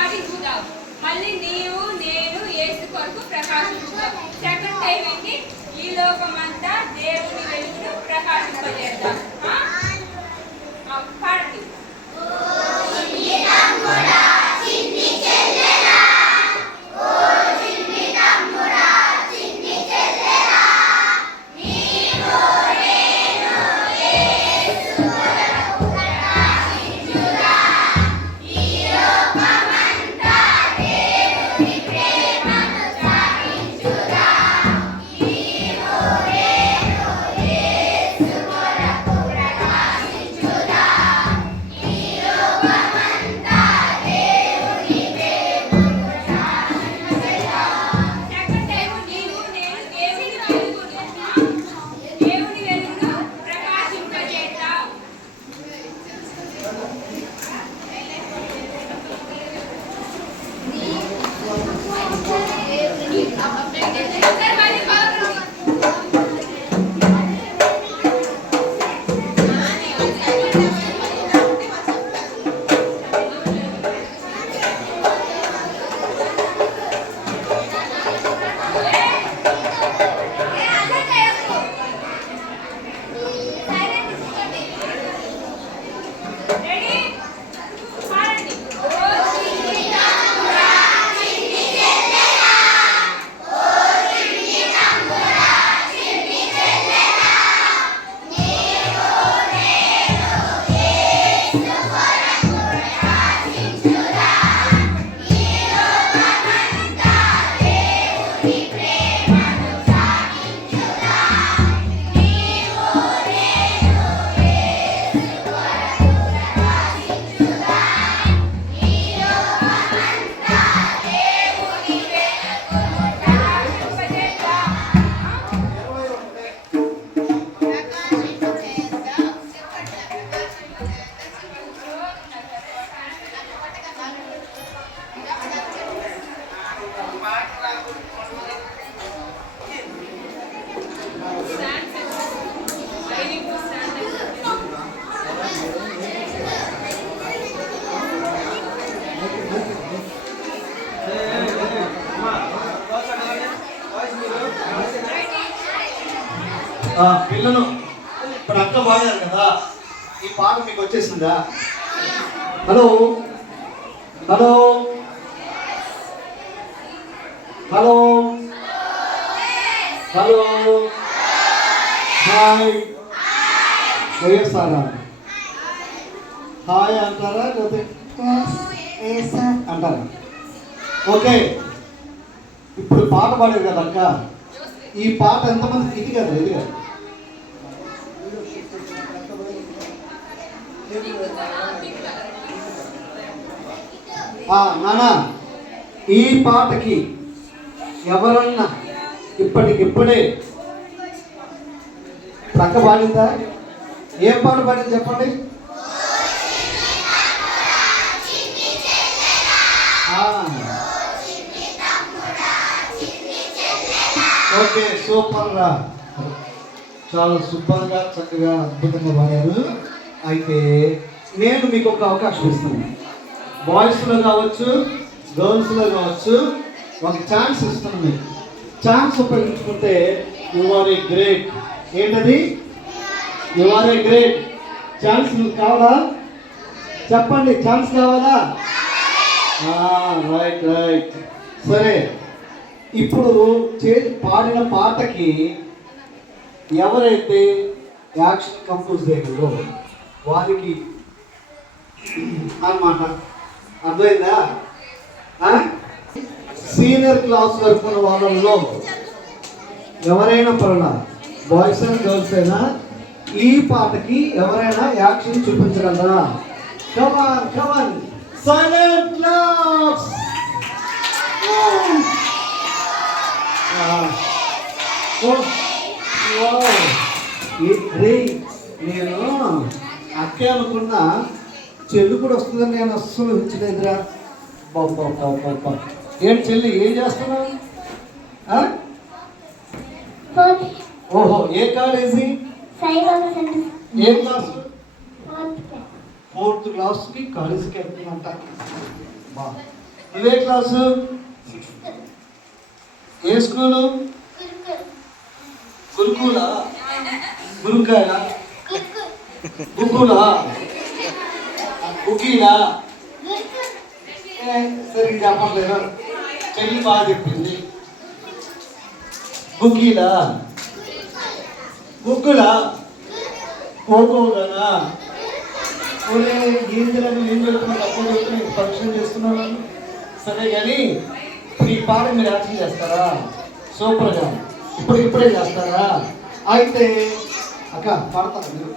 సాగించుదాం. మళ్ళీ నీవు నేను యేసు కొరకు ప్రకాశించుదాం. సెకండ్ టైం ఏంటి? ఈ లోకమంతా దేవుని వెలుగును ప్రకాశింపజేద్దాం. పాడండి. పిల్లలు ఇప్పుడు అక్క పాడారు కదా, ఈ పాట మీకు వచ్చేసిందా? Hello hello hello hello hi వేస్తారా? హాయ్ అంటారా లేకపోతే అంటారా? ఓకే, ఇప్పుడు పాట పాడారు కదా అక్క, ఈ పాట ఎంతమంది ఇది కదా ఇది కదా నానా, ఈ పాటకి ఎవరన్నా ఇప్పటికిప్పుడే ప్రక్క పాడిందా? ఏం పాట పాడింది చెప్పండి. ఓకే, సూపర్ రా, చాలా సూపర్గా చక్కగా అద్భుతంగా పాడారు. అయితే నేను మీకు ఒక అవకాశం ఇస్తాను. బాయ్స్లో కావచ్చు, గర్ల్స్లో కావచ్చు, ఒక ఛాన్స్ ఇస్తాను. మీకు ఛాన్స్ ఉపయోగించుకుంటే యు ఆర్ ఏ గ్రేట్. ఏంటది? You are a great. Chance మీకు కావాలా? చెప్పండి, ఛాన్స్ కావాలా? Right right. సరే, ఇప్పుడు పాడిన పాటకి ఎవరైతే యాక్షన్ కంపోజ్ చేయగలరో వారికి అన్నమాట. అర్థమైందా? సీనియర్ క్లాస్ వరకు ఉన్న వాళ్ళలో ఎవరైనా పర్లా, బాయ్స్ అండ్ గర్ల్స్ అయినా, ఈ పాటకి ఎవరైనా యాక్షన్ చూపించగలరా? కమాన్ కమాన్, సైలెంట్ క్లాస్. నేను అక్కే అనుకున్నా, చెల్లి కూడా వస్తుందని నేను అస్సలు ఉంచలేదురా. బాబా, ఏంటి చెల్లి, ఏం చేస్తున్నావు? ఓహో, ఏ కాలేజీ? ఏ క్లాస్? 4th క్లాస్కి కాలేజీకి వెళ్తుందంట. బా, నువ్వే క్లాసు? ఏ స్కూలు? గురుకులా? గురుకాయలా? గుగ్గులా? గుగ్గీలా? సరిగ్గా చెప్పట్లేదు. చెల్లి బాగా చెప్పింది. గుగ్గీలా? గుగ్గులా? కోకోనా? ఓరే ఏం చేయాలి? ఏం చెప్తున్నారు? అప్పుడు చెప్తున్నా పరీక్షలు చేస్తున్నాను. సరే కానీ ఇప్పుడు ఈ పాట మీరు యాక్షన్ చేస్తారా? సూపర్గా ఇప్పుడే చేస్తారా? అయితే అక్క పాడతారా మీరు?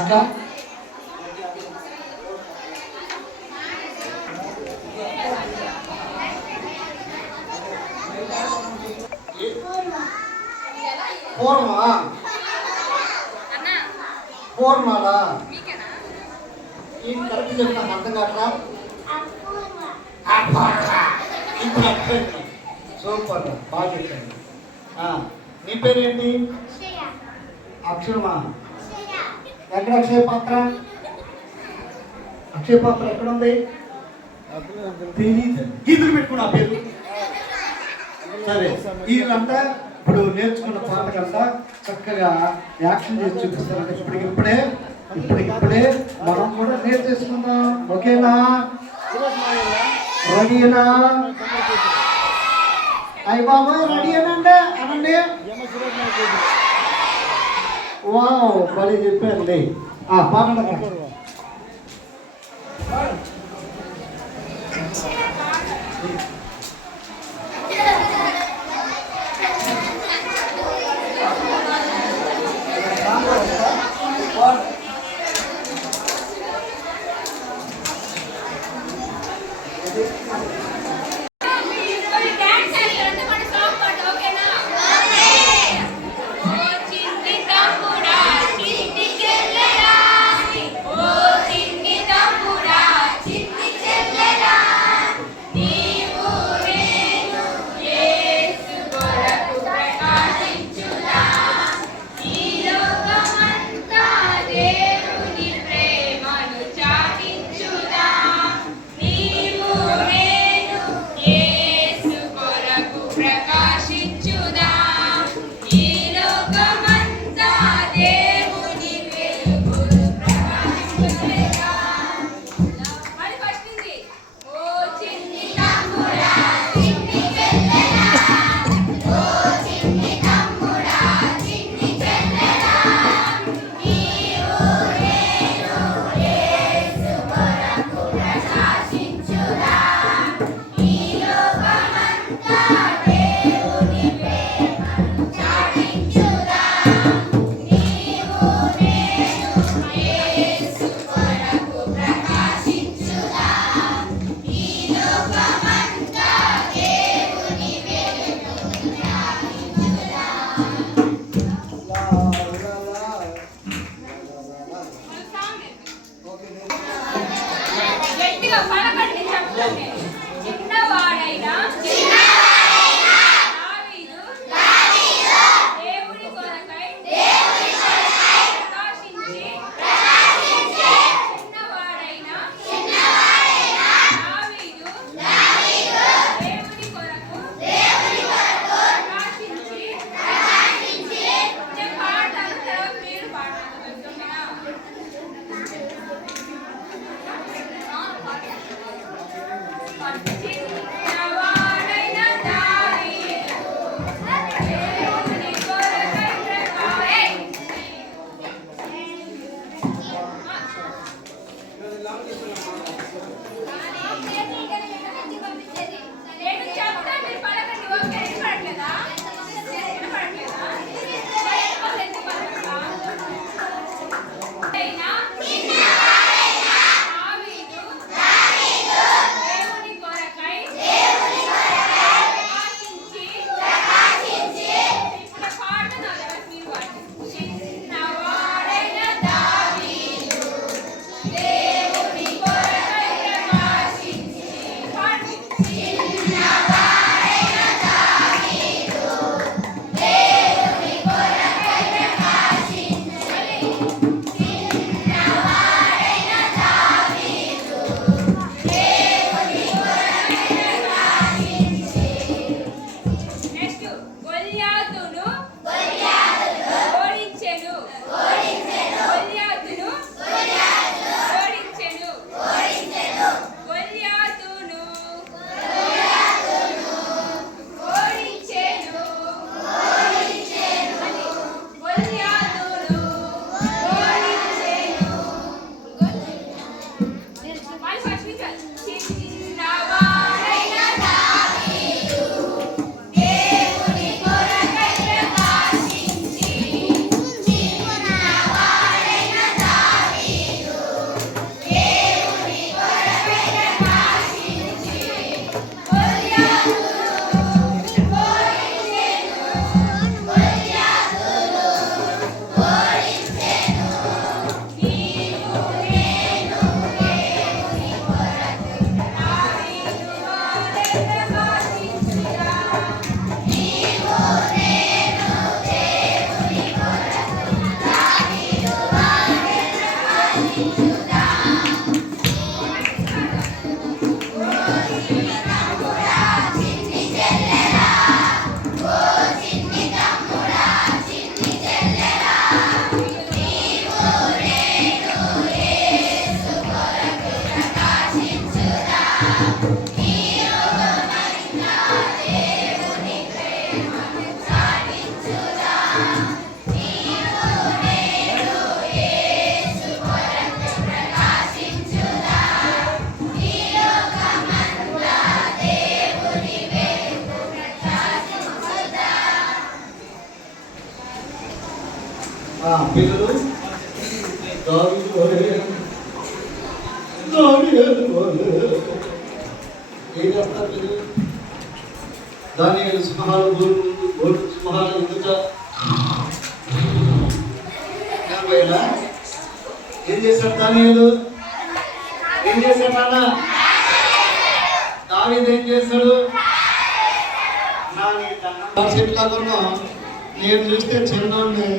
అక్క పూర్ణమా? పూర్ణాలా? ఏం కరెక్ట్ చెప్తా అర్థం కావట్లా? ఇప్పుడు అర్థమైంది. సూపర్ బాగా చెప్పండి. నీ పేరేంటి? అక్షరమా? ఎక్కడ అక్షయ పాత్ర? అక్షయ పాత్ర ఎక్కడ ఉంది? తెలీదు. గీతులు పెట్టుకున్నా పేరు. సరే వీళ్ళంతా ఇప్పుడు నేర్చుకున్న పాట కంతా చక్కగా యాక్షన్ చేసి చూపిస్తారంటే ఇప్పటికిప్పుడే మనం కూడా నేర్చేసుకుందాం. ఓకేనా? రెడీనా? అయ్య బాబాయ్ రెడీ అనండి అనండి. వావ్ భలే చెప్పారండి. పాడండి. ఏం చేస్తారు మీరు? దానియేలు సింహాల గోడు సింహాల ఎదుట ఏం చేశాడు దానియేలు? ఏం చేశాడు నాన్న? దావీదు ఏం చేశాడు? నేను చూస్తే చిన్నోడిని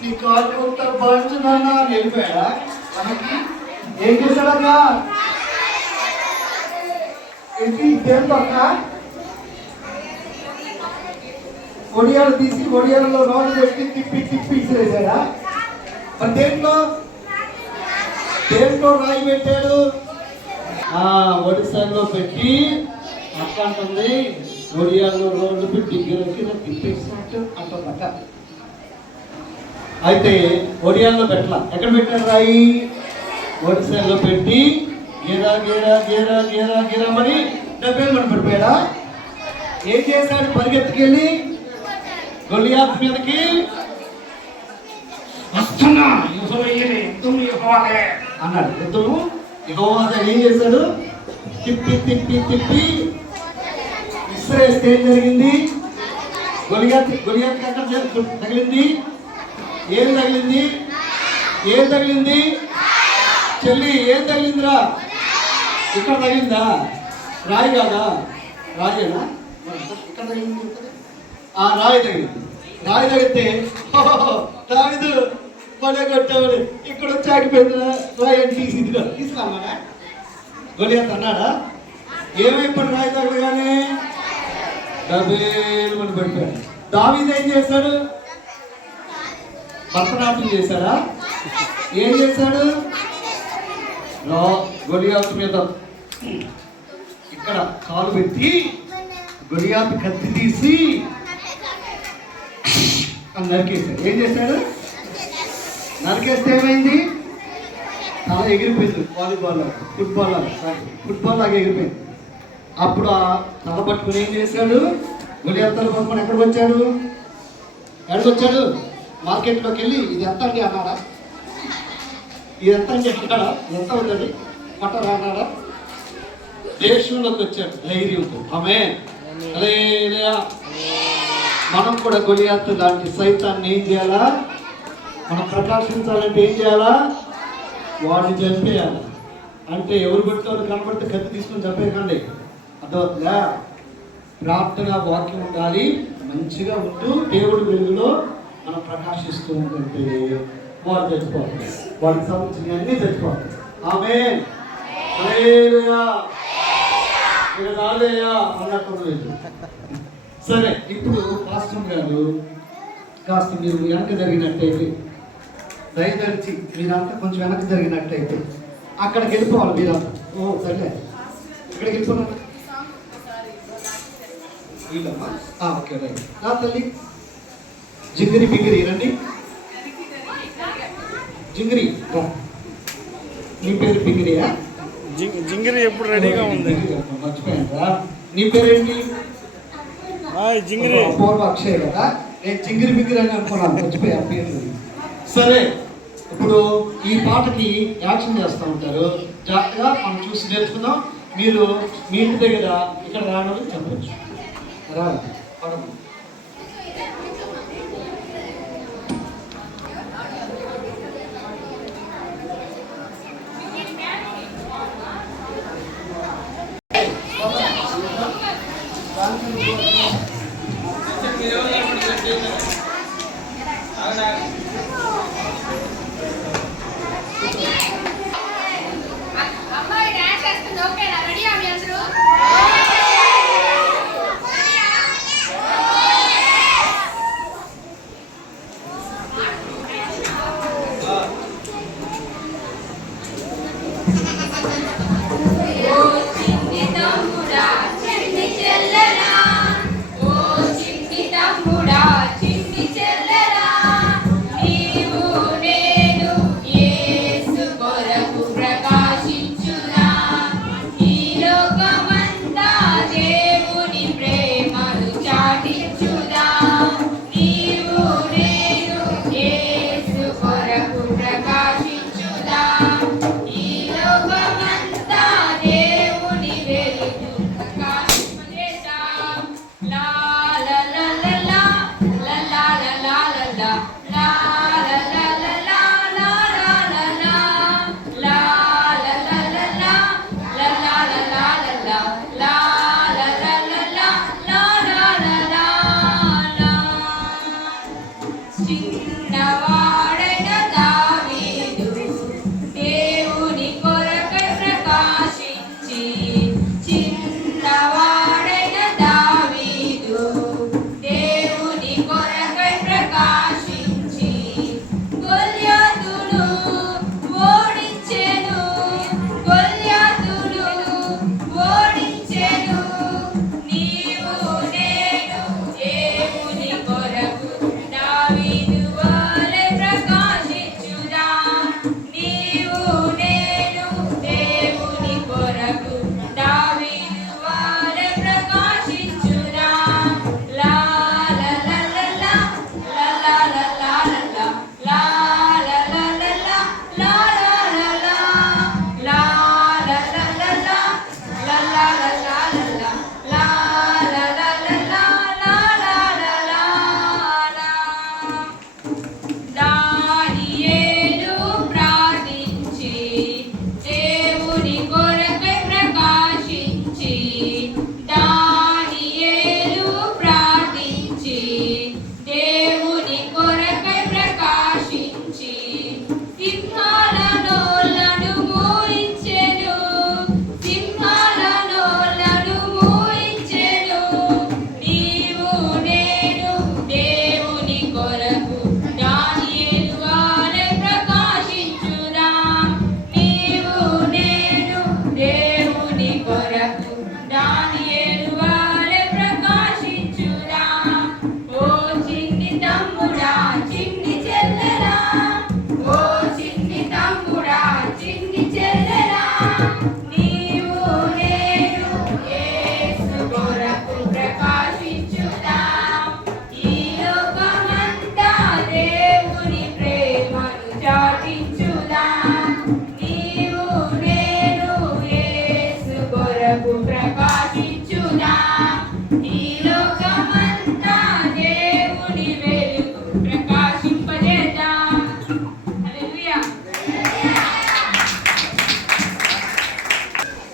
నీ కాలు కొట్ట బాగుంటుందన్నా అని వెళ్ళిపోయా. మనకి ఏం చేశాడక్క? ఏంటి అక్క? ఒడియాలు తీసి ఒడియాలలో రోడ్డు పెట్టి తిప్పి తిప్పి ఇసిరేసాడా? మరి దేంట్లో రాయి పెట్టాడు? ఒడిశాలో పెట్టి అక్క అంటుంది ఒడియాల్లో రోడ్డు పెట్టి గిరకిన తిప్పేసినట్టు అంటుందక్క. అయితే ఒడియాల్లో పెట్టలా, ఎక్కడ పెట్టారు రాయి? ఒడిశాలో పెట్టి గీరా గీరా గీరా గీరా గీరా మరి 70 మంది పడిపోయాడా? ఏం చేశాడు? పరిగెత్తుకెళ్ళి గొలియాత్ మీదకి వస్తున్నా అన్నాడు. యుద్ధము యెహోవాదే. ఏం చేశాడు? తిప్పి తిప్పి తిప్పి విసిరేస్తే ఏం జరిగింది? గొలియాత్ ఎక్కడ తగిలింది? ఏం తగిలింది? చెల్లి ఏం తగిలిందిరా? ఇక్కడ తగిలిందా? రాయి కాదా? రాయేనా? ఇక్కడ తగిలింది. రాయి తగిలింది. రాయి తగిలితే దావీదు పడే కొట్టాడు. ఇక్కడ వచ్చి ఆగిపోయిందిరా రాయి అని తీసుకున్నాడా? గొలియాత్ అన్నాడా? ఏమైపోయి రాయి తగలగానే 70 మంది పడిపోయాడు. దావీదు ఏం చేశాడు? భరతనాట్యం చేశాడా? ఏం చేశాడు? గొలియాత్ మీద ఇక్కడ కాలు పెట్టి గొలియాత్ కత్తి తీసి నరికేశాడు. ఏం చేశాడు? నరికేస్తే ఏమైంది? తల ఎగిరిపోయింది. వాలీబాల్ ఫుట్బాల్ లాగా ఎగిరిపోయింది. అప్పుడు ఆ తల పట్టుకుని ఏం చేశాడు? గొలియాత్ తల పట్టుకుని ఎక్కడికి వచ్చాడు? మార్కెట్లోకి వెళ్ళి ఇది ఎంత అండి అన్నాడా? ఇది ఎంత అండి అన్నాడా? ఎంత ఉందండి పట్టరా అన్నాడా? దేశంలోకి వచ్చాడు ధైర్యంతో. ఆమేన్. హల్లెలూయా. మనం కూడా గొలియాత్ లాంటి సైతాన్ని ఏం చేయాలా? మనం ప్రకాశించాలంటే ఏం చేయాలా? వాడిని చంపేయాలి. అంటే ఎవరు పెట్టుకోవాలి? కనబడితే కత్తి తీసుకొని చంపేయకండి. అర్థమవుతుందా? ప్రార్థన వాక్యం ఉండాలి. మంచిగా ఉంటూ దేవుడి వెలుగులో మనం ప్రకాశిస్తూ ఉంటుంటే వాడు చచ్చిపోతుంది. వాడికి సంబంధించిన అన్నీ చచ్చిపోతాయి. ఆమేన్. హల్లెలూయా. అన్నట్టు. సరే, ఇప్పుడు పాస్టర్ గారు కాస్త మీరు వెనక్కి జరిగినట్టయితే, దయదలిచి మీరంతా కొంచెం వెనక్కి జరిగినట్టయితే అక్కడికి వెళ్ళిపోవాలి మీరంతా. సరే, ఇక్కడికి వెళ్ళిపోయినా ఓకే రైట్. నా తల్లి జింగిరి బింగిరి రండి. జింగిరి, నీ పేరు బింగిరియా? జింగిరి ఎప్పుడు రెడీగా ఉంది. మర్చిపోయారా? నీ పేరేంటి? జింగిరి. పూర్వ అక్షయ్ కదా. నేను జింగిరి బింగిరి అని అనుకున్నాను, మర్చిపోయా పేరు. సరే, ఇప్పుడు ఈ పాటకి యాక్షన్ చేస్తూ ఉంటారు. జాగ్రత్తగా మనం చూసి నేర్చుకుందాం. మీరు మీ ఇంటి దగ్గర ఇక్కడ రావడం చెప్పవచ్చు. రా పడము. అమ్మాయి డాన్స్ చేస్తుంది. ఓకేనా? రెడీ? మీ అందరూ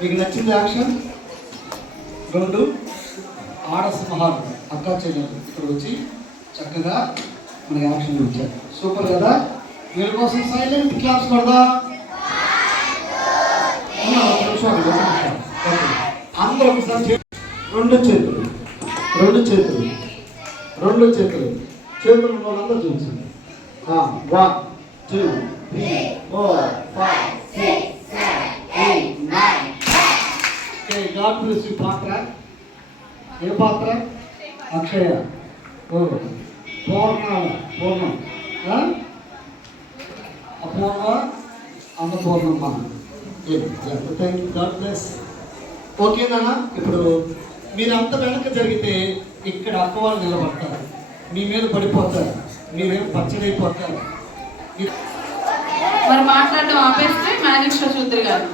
మీకు నచ్చింది యాక్షన్? 2 ఆడ సింహాలు అక్కా చెల్లెలు ఇక్కడ వచ్చి చక్కగా మన యాక్షన్ ఇచ్చారు. సూపర్ కదా? వీళ్ళ కోసం సైలెంట్ క్లాప్స్ కొడదా? అందరూ ఒకసారి 2 చేతులు 2 చేతులు 2 చేతులు చేతులు ఉన్న వాళ్ళందరూ చూపించండి. 1 2 3 4 5 6 7 8 9. Okay, God bless you. పాత్ర ఏ పాత్ర? అక్షయ. పూర్ణం అపూర్వ అన్నపూర్ణమ్మ. God bless. ఓకేనా? ఇప్పుడు మీరు అంత వెనక జరిగితే ఇక్కడ అక్క వాళ్ళు నిలబడతారు, మీ మీద పడిపోతారు, మీరేం పచ్చడైపోతారు. మరి మాట్లాడడం ఆపేస్తే మ్యాజిక్ షో చూద్దరు గారు.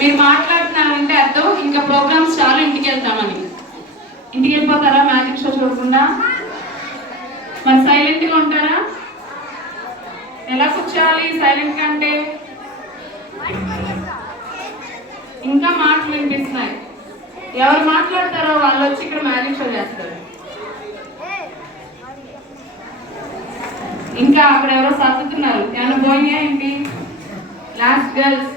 మీరు మాట్లాడుతున్నారంటే అర్థం ఇంకా ప్రోగ్రామ్స్ చాలు, ఇంటికి వెళ్తామని. ఇంటికి వెళ్ళిపోతారా మ్యాజిక్ షో చూడకుండా? మరి సైలెంట్గా ఉంటారా? ఎలా కూర్చోవాలి సైలెంట్గా అంటే? ఇంకా మాటలు వినిపిస్తున్నాయి. ఎవరు మాట్లాడతారో వాళ్ళు వచ్చి ఇక్కడ మ్యాజిక్ షో చేస్తారు. ఇంకా అక్కడ ఎవరో సర్దుతున్నారు. ఏమైనా పోయినాయా ఏంటి? Last girls